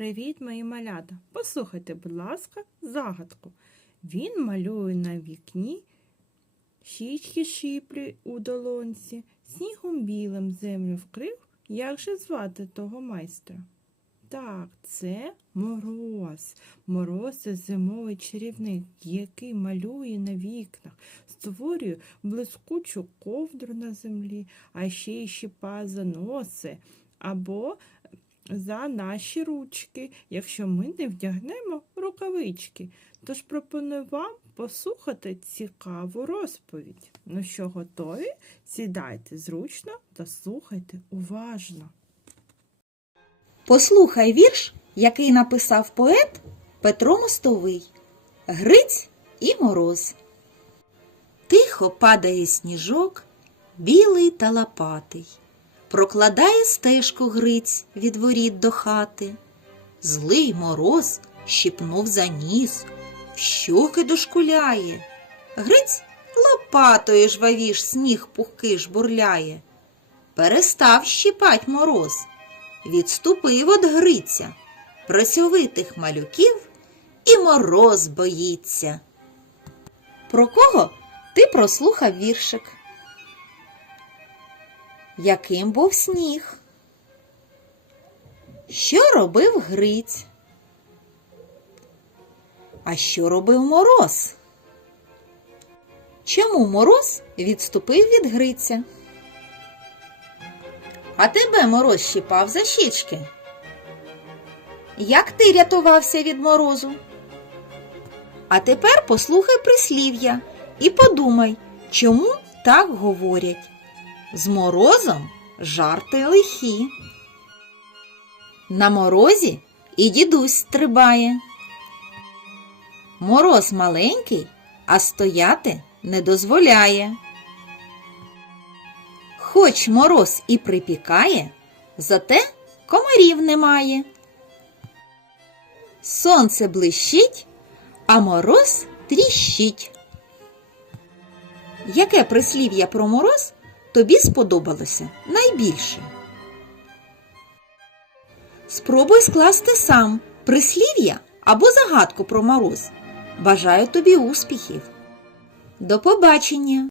Привіт, мої малята! Послухайте, будь ласка, загадку. Він малює на вікні, щічки шиплі у долонці, снігом білим землю вкрив. Як же звати того майстра? Так, це мороз. Мороз це зимовий чарівник, який малює на вікнах, створює блискучу ковдру на землі, а ще й щіпа за носи або за наші ручки, якщо ми не вдягнемо рукавички. Тож пропоную вам послухати цікаву розповідь. Ну що, готові? Сідайте зручно та слухайте уважно. Послухай вірш, який написав поет Петро Мостовий Гриць і мороз. Тихо падає сніжок, білий та лопатий. Прокладає стежку Гриць від воріт до хати. Злий мороз щіпнув за ніс, в щоки дошкуляє. Гриць лопатою жвавіш сніг пухкий жбурляє. Перестав щіпать мороз відступив од Гриця, працьовитих малюків і мороз боїться. Про кого ти прослухав віршик? Яким був сніг? Що робив Гриць? А що робив мороз? Чому мороз відступив від Гриця? А тебе мороз щипав за щічки. Як ти рятувався від морозу? А тепер послухай прислів'я і подумай, чому так говорять. З морозом жарти лихі. На морозі і дідусь стрибає. Мороз маленький, а стояти не дозволяє. Хоч мороз і припікає, зате комарів немає. Сонце блищить, а мороз тріщить. Яке прислів'я про мороз тобі сподобалося найбільше? Спробуй скласти сам прислів'я або загадку про мороз. Бажаю тобі успіхів. До побачення!